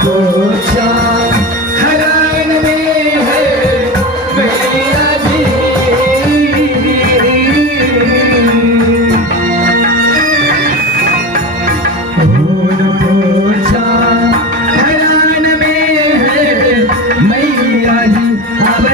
पोछा हरान में है मैया जी। भून पोछा हरान में है मैया जी। अब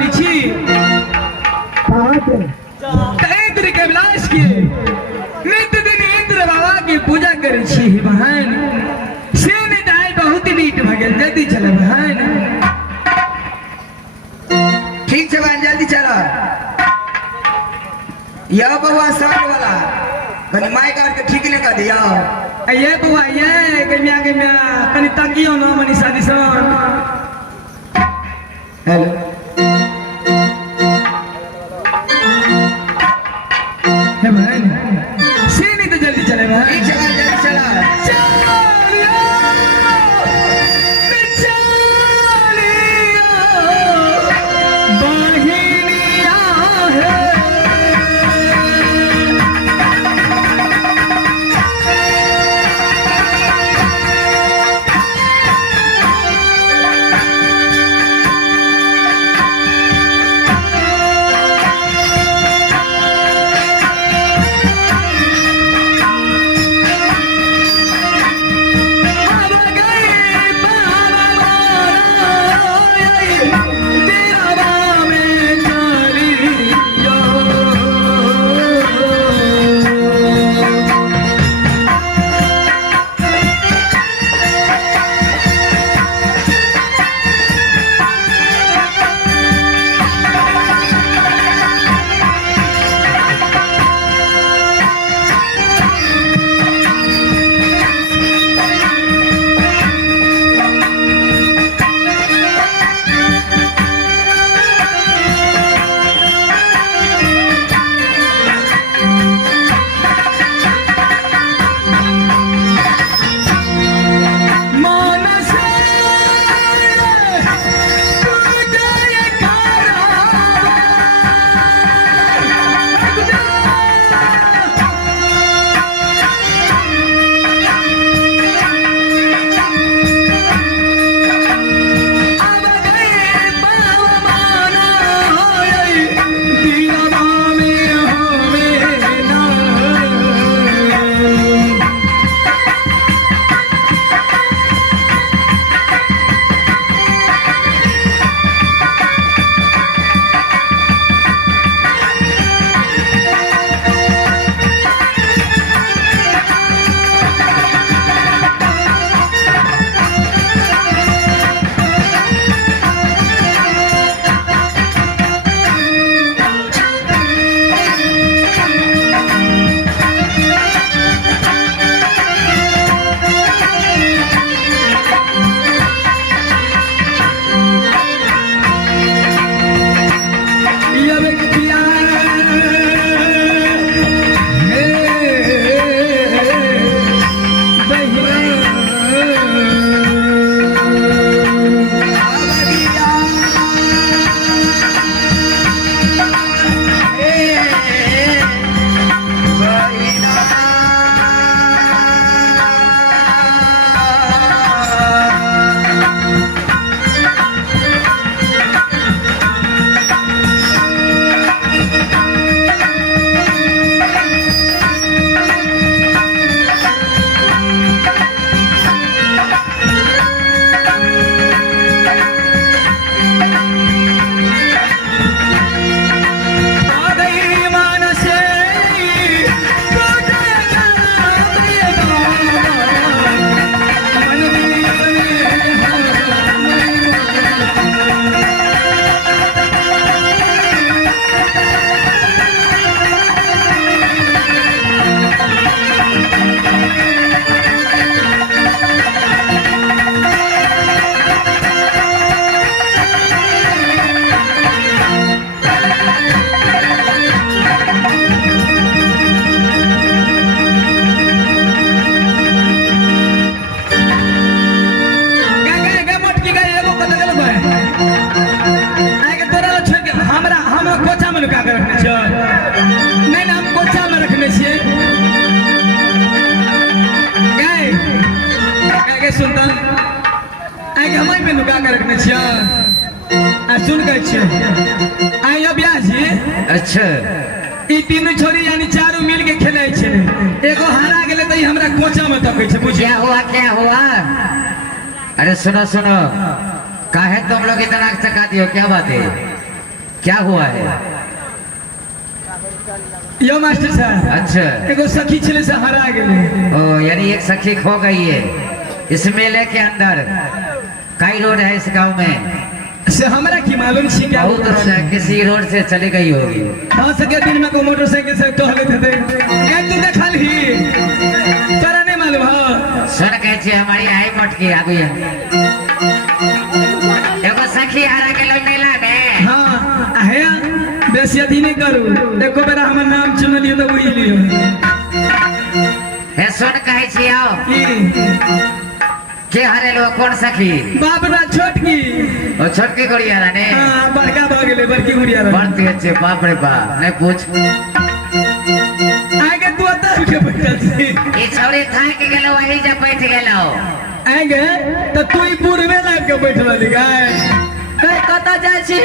वाली छी इंद्र के विलास के नित्य दिन इंद्र बाबा की पूजा करे छी बहन से ने दाई बहुत नीट भ गेल जल्दी चल बहन ठीक है बहन जल्दी चलो यह बउआ साल वाला कनी माइक आर के ठीक नहीं कर दिया ये बउआ ये गमिया कनी तकियो न मनीषा दिसन हेलो हे बहन से नहीं तो जल्दी चले बहन ठीक है बहन जल्दी चला सुन के आई ब्याजी अच्छा ई तीनों छोरी यानी चारों मिल के खेले छे एगो हारा गेले त हमरा कोचा में तकै छे बुझिया क्या हुआ अरे सुनो सुनो काहे तुम लोग इतना चका दियो क्या बात है क्या हुआ है? यो मास्टर साहब अच्छा, एगो सखी छले से हरा गेले। ओ यानी एक सखी खो गई है इस मेले के अंदर। कई रोड है इस गांव में? से हमरा की मालूम छी क्या बहुत रोड है, किसी रोड से चली गई होगी। हो सके दिन में को मोटरसाइकिल से टहले थे क्या तू देखल ही तोरा नहीं मालूम हो? सुन कहे छी हमारी आई मोट की आगू है एगो सखी हरा गेलो मेला में। हां है बेसी अथी नहीं करू, एको बेरा हमर नाम चुन लियो तो बुझ लियो। हे सुन कहे छी आओ की के हरे लो कौन सखी? बाप रा छोटकी ओ छोटकी गुड़िया ने? हां बड़का भ गेले, बड़की गुड़िया रे। बढ़ती अच्छे बाप रे बाप नहीं पूछ। आगे तू अतर के बैठल छी ये छौरी था के गेलो वही जब बैठ गेलो। आगे तो तू ही पूर्वे लाग के बैठल ली गाय। ए कता जाय छी?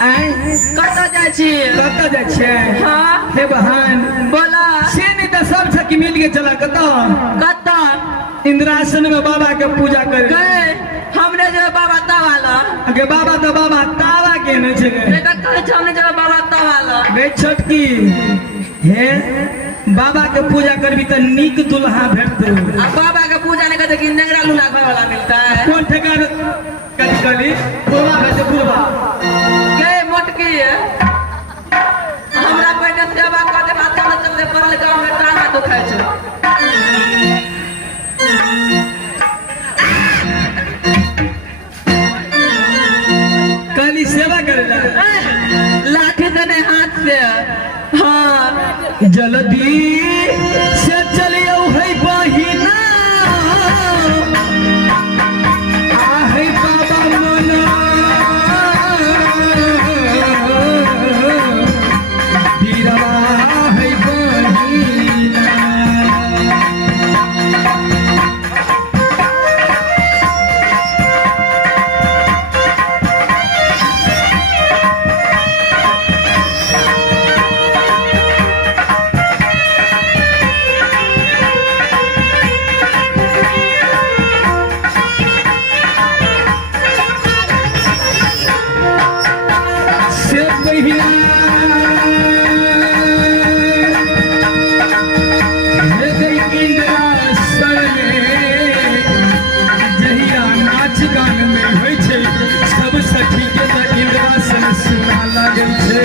आय कता जाय छी? कता जाय छी? हां हे बहन बोला से नहीं तो सब सखी मिल के चला कता कता इंद्रासन में बाबा के पूजा करे गए। हमने जो बाबा तावाला के बाबा तो बाबा तावा के न छे बेटा कहे छ हमने जो बाबा तावाला गए छोटकी हे बाबा के पूजा करबी तो नीक दुल्हा भेटतो। आ बाबा के पूजा ने कहते कि नेगरा लूला घर वाला मिलता है। कौन ठेकार कली बाबा भेटे पूर्वा के मोटकी है हमरा पहले सेवा कर दे बात कर चलते पड़ल गांव में टांगा दुखाय छ। कली सेवा करेला लाठी देने हाथ से। हाँ जल्दी से चलियो है बहिना आहे बाबा मना बीरवा है बहिना। से बहिना हे गई इंद्रासन जहिया नाच गान में होइ छै सब सखी के त इंद्रासन सुना लागै छै।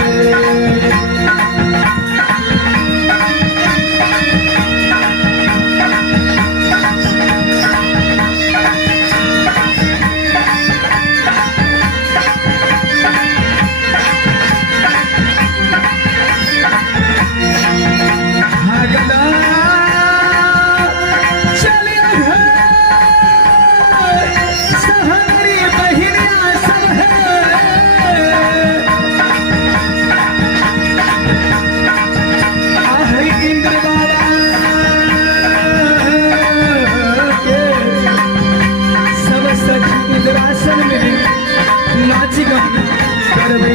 भागला चलिया है सहरी बहिनिया सब है। आहे इंद्र बाबा के सब सखी इंद्रासन में नाच गान करबे।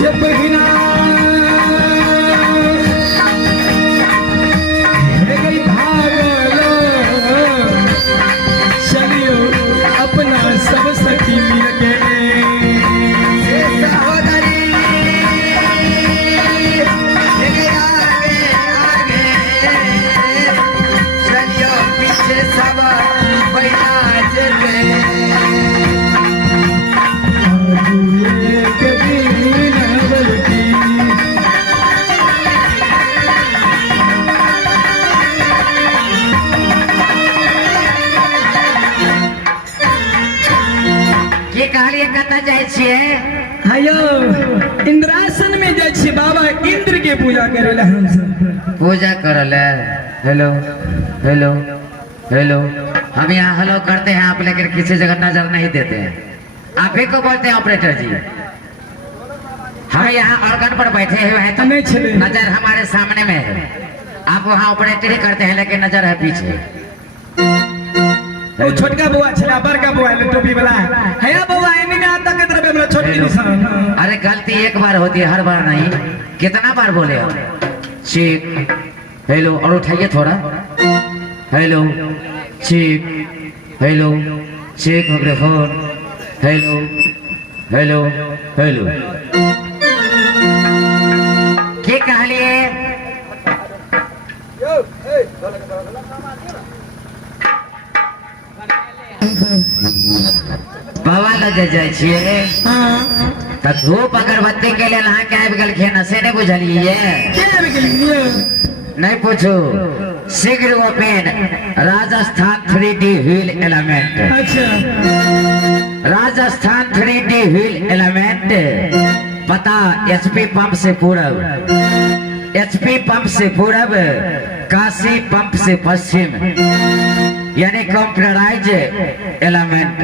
से बहिना हे गई भागलो चलियो अपना सब सखी मिल के। सहोदरी आगे आगे चलियो पीछे सब बैठा जेते। एक दिन नवलकी की कहलिए कता जाय छिए? हायो इंद्रासन में जाय छी बाबा इंद्र के पूजा करेला हम सब। पूजा करले। हेलो हेलो हेलो हम यहाँ हेलो करते हैं आप लेकिन किसी जगह नजर नहीं देते हैं। आप ही को बोलते हैं ऑपरेटर जी। हम यहाँ ऑर्गन पर बैठे हुए हैं तो नहीं चले नजर हमारे सामने में है। आप वहाँ ऑपरेटर ही करते हैं लेकिन नजर है पीछे। वो छोटका बुआ छला बड़का बुआ ले टोपी वाला है बुआ इन्हीं में आता के तरफ हमरा छोटकी निशान। अरे गलती एक बार होती है, हर बार नहीं। कितना बार बोले हो? चेक हेलो, और उठाइए थोड़ा। Hello check hello check microphone hello hello hello. के कहलिए? बाबा लगे जाए छिए त धूप अगरबत्ती के लिए नहा के आबि गेलखिन, से नहीं बुझलिए? नहीं पूछू। शीघ्र open Rajasthan 3D wheel element. अच्छा राजस्थान 3D व्हील एलिमेंट, पता एचपी पंप से पूरब, एचपी पंप से पूरब, काशी पंप से पश्चिम, यानी कंप्यूटराइज एलिमेंट।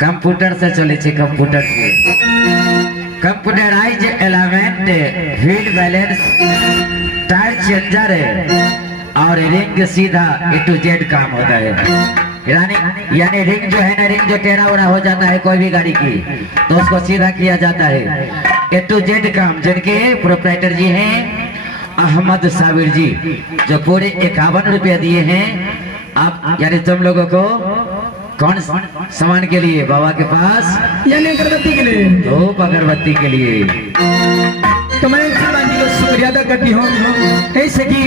कंप्यूटर से चले छे, कंप्यूटर से computerise element, wheel balance, tyre changer और रिंग सीधा A to Z काम होता है। यानी रिंग जो है ना, रिंग जो टेढ़ा उड़ा हो जाता है कोई भी गाड़ी की, तो उसको सीधा किया जाता है। A to Z काम, जिनके प्रोप्राइटर जी हैं अहमद साबिर जी, जो पूरे 51 रुपया दिए हैं आप, यानी तुम लोगों को कौन सामान के लिए? बाबा के पास, यानी अगरबत्ती के लिए, धूप अगरबत्ती के लिए। तो मैं शुक्रिया अदा करती हूँ ऐसे कि